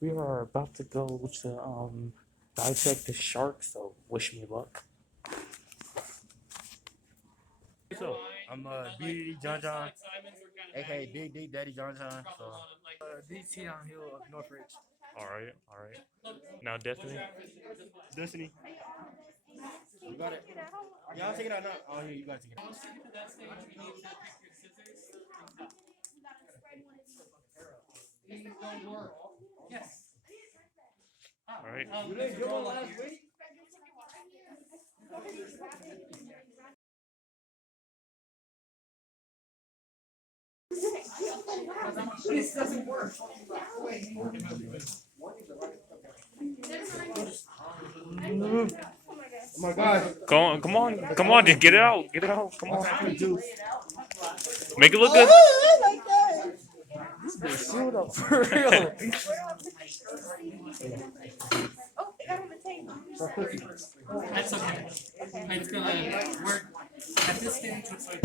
We are about to go to dissect the shark, so wish me luck. So I'm Big John John, aka Big D Daddy John John. So DT on Hill of Northridge. All right, all right. Now, Destiny. Destiny. You got it. Y'all take it out now. Oh yeah, you gotta take it out. Yes. All right. You didn't get one last week? This doesn't work. Oh my God. Come on, just get it out, come on. Make it look good. This sealed up for real. Oh, they got on the table. That's okay. It's gonna work at this stage. It's like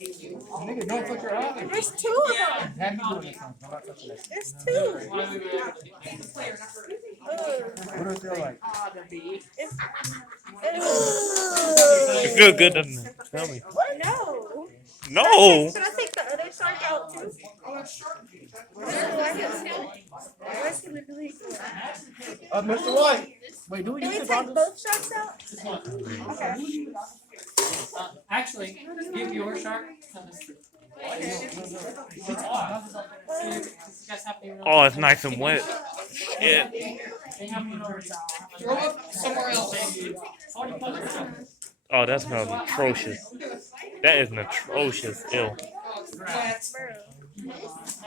Nigga, don't put your eye. There's two of them. Have you doing this one? I'm not touching this. There's two. What does it feel like? It feels good, doesn't it? Tell me. No. No. Should I take the other shark out too? Mr. White. Wait, do we Can we use take the both sharks out? Okay. actually, give your shark. Oh, it's nice and wet. Shit. Throw it somewhere else. Oh, that smells atrocious. That is an atrocious ill.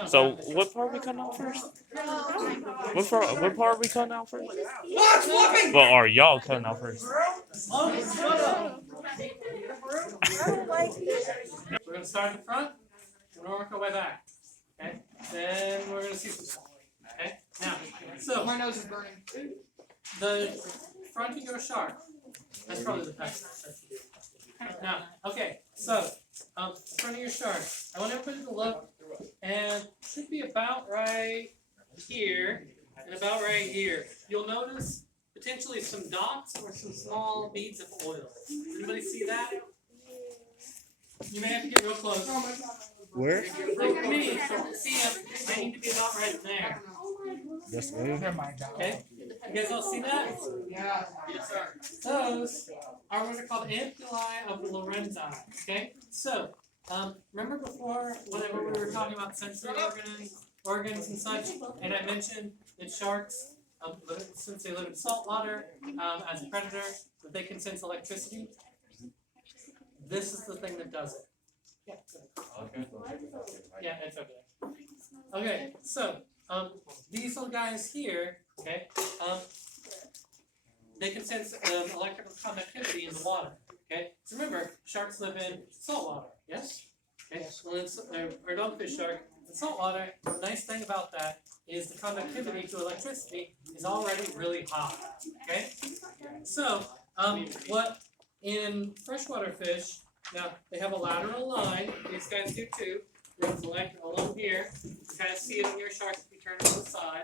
So, what part are we cutting out first? What part are we cutting out first? Well, are y'all cutting out first? I don't like this. We're gonna start in the front. We're gonna work our way back. Okay. Then we're gonna see some. Okay. Now, so My nose is burning. the front of your shark. That's probably the best. Now, okay. So, front of your shark. I want everybody to look, and it should be about right here and about right here. You'll notice potentially some dots or some small beads of oil. Anybody see that? You may have to get real close. Where? Look at me. See them. They need to be about right there. That's good. Okay? You guys all see that? Yeah. Yes, sir. Those are what are called ampullae of Lorenzi. Okay? So, remember before, whenever we were talking about sensory organs and such, and I mentioned that sharks, since they live in salt water as a predator, that they can sense electricity. This is the thing that does it. Yeah, it's over there. Okay, so these little guys here, okay, they can sense electrical conductivity in the water. Okay, so remember, sharks live in salt water. Yes. Okay. Well, or dogfish shark in salt water. The nice thing about that is the conductivity to electricity is already really high. Okay. So what in freshwater fish? Now, they have a lateral line. These guys do too. There's along here. You kind of see it in your sharks if you turn it to the side.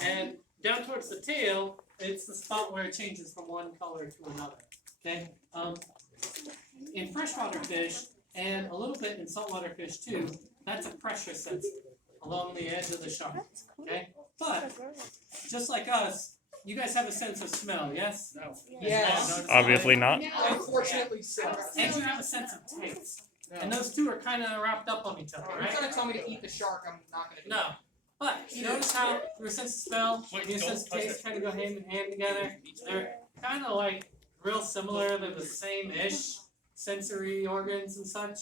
And down towards the tail, it's the spot where it changes from one color to another. Okay? In freshwater fish, and a little bit in saltwater fish too, that's a pressure sensor along the edge of the shark. Okay? But, just like us, you guys have a sense of smell, yes? No. Yes. Obviously not. Unfortunately, so. And you have a sense of taste. And those two are kind of wrapped up on each other, You're right? gonna tell me to eat the shark, I'm not gonna do No. But you notice how your sense of smell and your sense of taste kind of go hand in hand together? They're kind of like real similar. They're the same-ish sensory organs and such.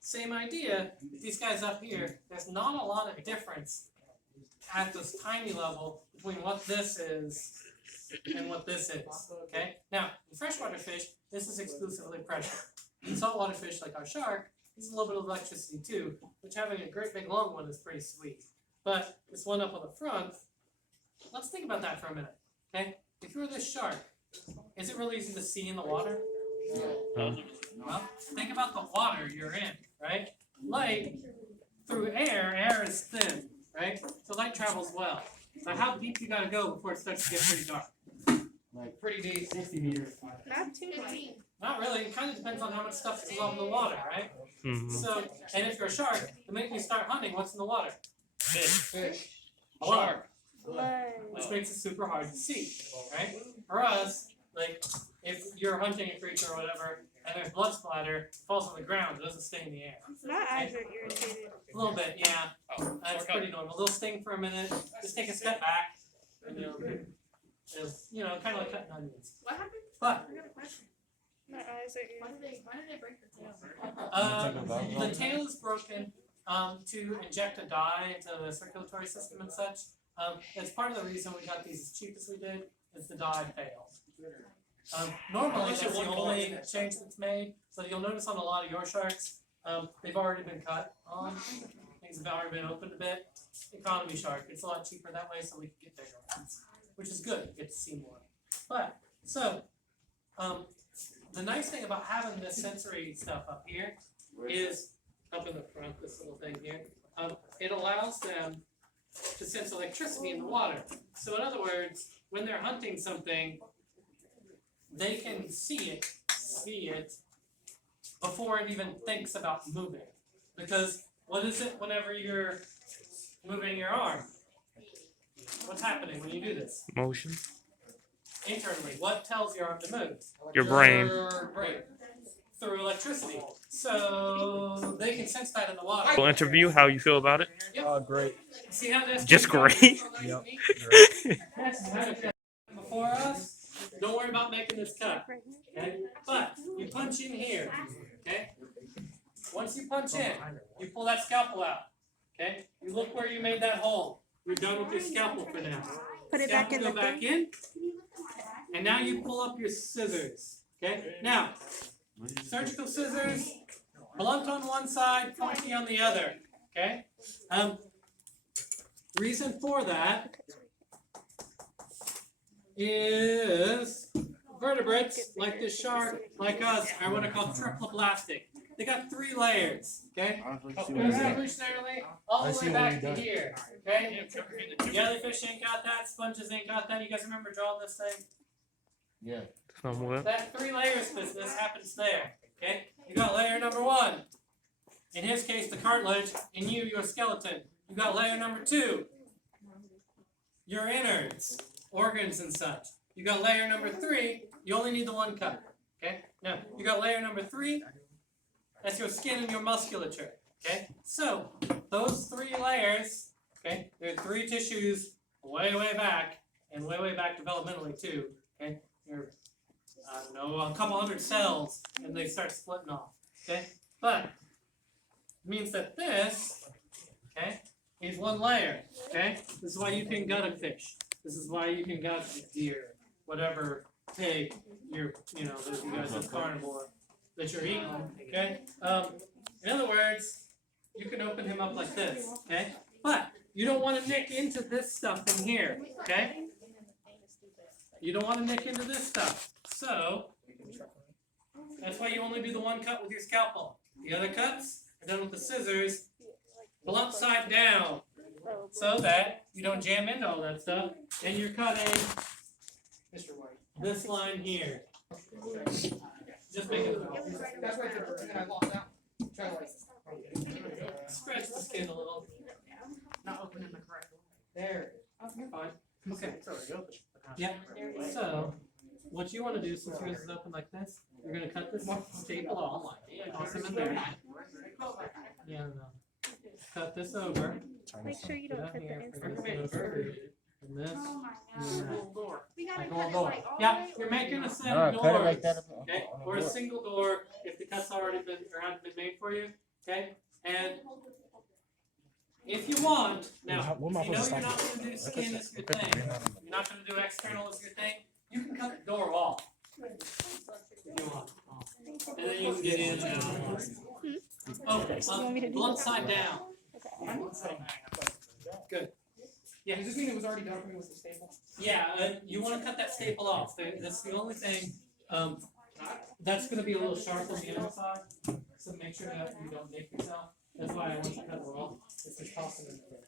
Same idea. These guys up here, there's not a lot of difference at this tiny level between what this is and what this is. Okay? Now, in freshwater fish, this is exclusively pressure. In saltwater fish, like our shark, this is a little bit of electricity too, which having a great big long one is pretty sweet. But this one up on the front, let's think about that for a minute. Okay? If you're this shark, is it really easy to see in the water? Well, think about the water you're in. right? Light through air is thin, right? So light travels well. So how deep you gotta go before it starts to get pretty dark? Like Pretty deep. 60 meters. Not too deep. Not really. It kind of depends on how much stuff is in the water, right? Mm-hmm. So, and if you're a shark, the minute you start hunting, what's in the water? Fish. A lot, Blood. which makes it super hard to see, right? For us, like if you're hunting a creature or whatever, and there's blood splatter, it falls on the ground, it doesn't stay in the air. My eyes are irritated. A little bit, yeah. That's pretty normal. A little sting for a minute. Just take a step back, and it'll kind of like cutting onions. What happened? But My eyes are irritated. Why did they break the tail? the tail is broken to inject a dye into the circulatory system and such. It's part of the reason we got these as cheap as we did, is the dye failed. Normally that's the only change that's made, so you'll notice on a lot of your sharks, they've already been cut on, things have already been opened a bit. Economy shark, it's a lot cheaper that way so we can get bigger ones, which is good, you get to see more. But, so, the nice thing about having this sensory stuff up here is, up in the front, this little thing here, it allows them to sense electricity in the water. So in other words, when they're hunting something, they can see it before it even thinks about moving. Because what is it whenever you're moving your arm? What's happening when you do this? Motion. Internally, what tells your arm to move? Your brain. Your brain. Through electricity. So they can sense that in the water. We'll interview how you feel about it. Great. See how this Just great. Yep. Before us, don't worry about making this cut. Okay? But you punch in here. Okay? Once you punch in, you pull that scalpel out. Okay? You look where you made that hole. You're done with your scalpel for now. Put it back in Go the back thing. in. And now you pull up your scissors. Okay? Now, surgical scissors, blunt on one side, pointy on the other. Okay? Reason for that is vertebrates, like this shark, like us, are what I call triploblastic. They got 3 layers, okay? Evolutionarily, all the way back to here, okay? Jellyfish ain't got that, sponges ain't got that. You guys remember drawing this thing? Yeah. Somewhat. That 3 layers business happens there, okay? You got layer number 1. In his case, the cartilage. In you, your skeleton. You got layer number 2. Your innards, organs and such. You got layer number 3. You only need the 1 cut, okay? Now, you got layer number 3. That's your skin and your musculature, okay? So, those 3 layers, okay? There are 3 tissues way, way back, and way, way back developmentally too, okay? You're, I don't know, a couple hundred cells, and they start splitting off, okay? But, it means that this, okay, is 1 layer, okay? This is why you can gut a fish. This is why you can gut a deer, whatever pig that you guys are carnivore that you're eating, okay? In other words, you can open him up like this, okay? But you don't want to nick into this stuff in here, okay? You don't want to nick into this stuff. So, that's why you only do the 1 cut with your scalpel. The other cuts are done with the scissors, blunt side down, so that you don't jam into all that stuff, and you're cutting Mr. White. this line here. Just make it That's right there. And then I lost out. Try to like stretch the skin a little. not open in the correct way. There. You're fine. Okay. Yeah. So, what you want to do since yours is open like this, you're going to cut this staple off. Toss him in there. Yeah, no. Cut this over. Make sure you Put don't that cut the here. inside. Put this over. And this. And that. We gotta Like a cut little it door. like Yeah, you're making a set of doors. Okay, or a single door if the cut's already been or haven't been made for you. Okay, and if you want, now, if you know you're not going to do skin as your thing, you're not going to do external as your thing, you can cut the door off. If you want. And then you can get in and out. Oh, blunt side down. Blunt side down. Good. Yeah. Does this mean it was already done for me with the staple? Yeah, you want to cut that staple off. That's the only thing. That's going to be a little sharp on the inside. so make sure that you don't nick yourself. That's why I want to cut it off. It's just tossing it there.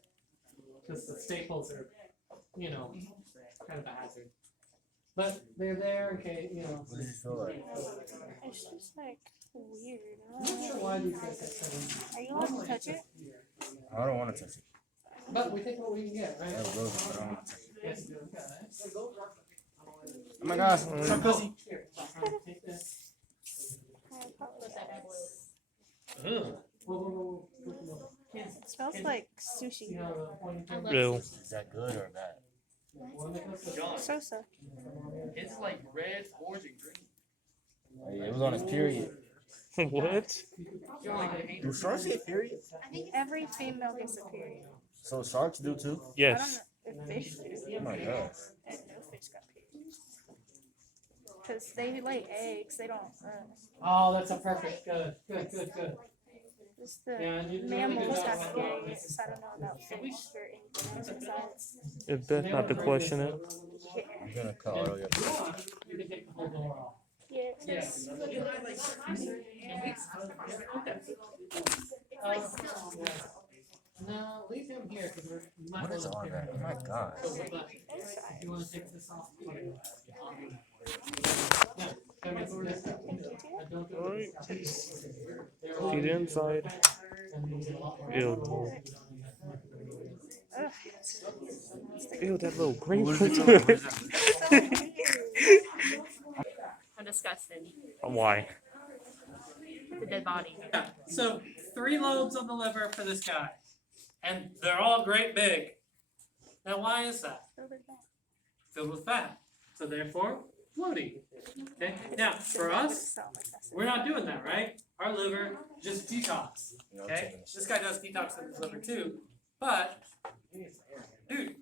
Because the staples are, you know, kind of a hazard. But they're there in case, you know. What does it feel like? It's just like weird. I'm not sure why these guys get so easy. Are you allowed to touch it? I don't want to touch it. But we take what we can get, I right? have gloves, but I don't want to touch it. Yes. Oh my gosh, so cozy. Here, take this. Ugh. Whoa. Kids, It smells like sushi. you know the pointy finger? Ew. Is that good or bad? Sosa. His is like red, orange, and green. Oh, yeah, it was on his period. What? Do sharks get periods? Every female gets a period. So sharks do too? I Yes. don't know if fish do. Oh my gosh. And no fish got periods. Because they lay eggs, they don't. Oh, that's a perfect. Good. Just the Yeah, and you really mammals good have job. periods. I don't know about fish or anything besides. It's best not to question it. I'm gonna cut all of your. You can take the whole door off. Yes. No, leave him here because we're. What is on that? Oh my gosh. If you want to take this off. Yeah, come in for this. Don't do Alright. this. See the inside. Ew. Ugh. Ew, that little green What one. is it? What is that? I'm disgusted. Why? The dead body. Yeah, so 3 lobes of the liver for this guy. And they're all great big. Now why is that? Filled with fat. So therefore, floaty. Okay? Now, for us, we're not doing that, right? Our liver just detox. Okay? This guy does detox in his liver too. But, dude,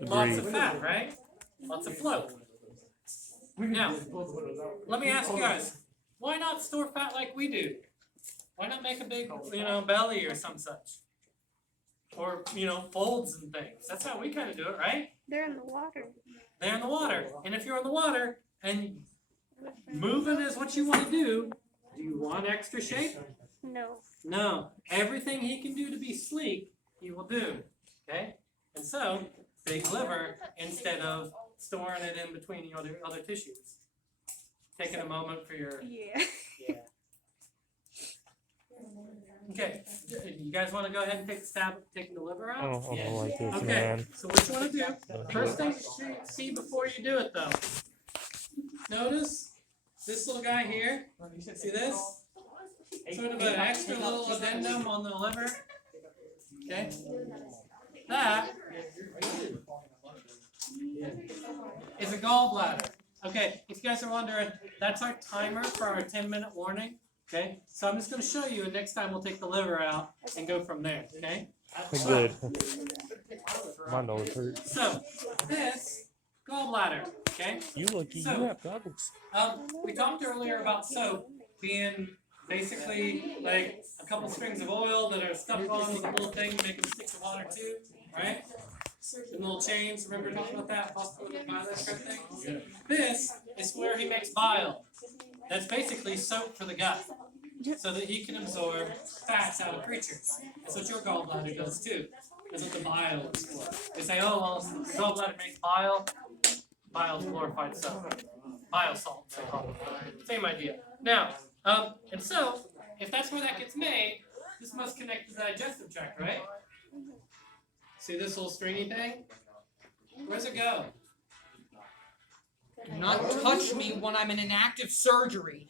lots of fat, right? Lots of float. Now, let me ask you guys, why not store fat like we do? Why not make a big, belly or some such? Or, folds and things. That's how we kind of do it, right? They're in the water. They're in the water. And if you're in the water and moving is what you want to do you want extra shape? No. No. Everything he can do to be sleek, he will do. Okay? And so, big liver instead of storing it in between your other tissues. Taking a moment for your. Yeah. Yeah. Okay. You guys want to go ahead and take a stab at taking the liver I out? don't like this, Okay. man. So what you want to do? First thing you should see before you do it, though. Notice this little guy here. See this? Sort of an extra little addendum on the liver. Okay. That is a gallbladder. Okay, if you guys are wondering, that's our timer for our 10-minute warning. Okay, so I'm just going to show you, and next time we'll take the liver out and go from there. Okay. Good. My nose hurts. So this gallbladder. Okay. You lucky So- you have goggles. We talked earlier about soap being basically like a couple strings of oil that are stuck on with a little thing to make them stick to water too, right? And little chains, remember talking about that? Hospital bile, that kind of thing? This is where he makes bile. That's basically soap for the gut, so that he can absorb fats out of creatures. That's what your gallbladder does too. That's what the bile is for. They say, oh, well, the gallbladder makes bile. Bile is glorified soap. Bile salt, they call it. Same idea. Now, and so, if that's where that gets made, this must connect to the digestive tract, right? See this little stringy thing? Where's it go? Do not touch me when I'm in an active surgery.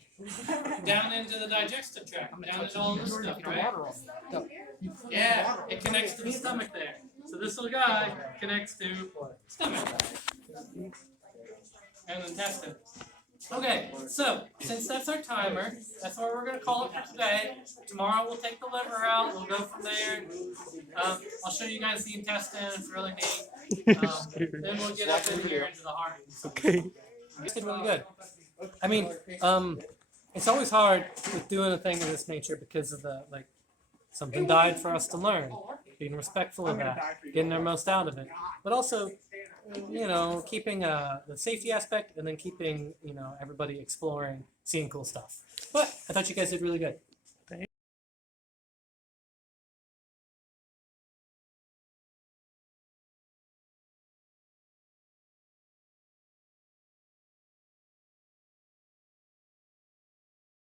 Down into the digestive tract, down into all this stuff, right? Yeah, it connects to the stomach there. So this little guy connects to stomach and intestine. Okay, so since that's our timer, that's what we're going to call it for today. Tomorrow we'll take the liver out, we'll go from there. I'll show you guys the intestine, it's really neat. Then we'll get up in here into the heart. Okay. It's really good. I mean, it's always hard with doing a thing of this nature because of the, like, something died for us to learn. Being respectful of that, getting the most out of it. But also, keeping the safety aspect and then keeping, everybody exploring, seeing cool stuff. But I thought you guys did really good.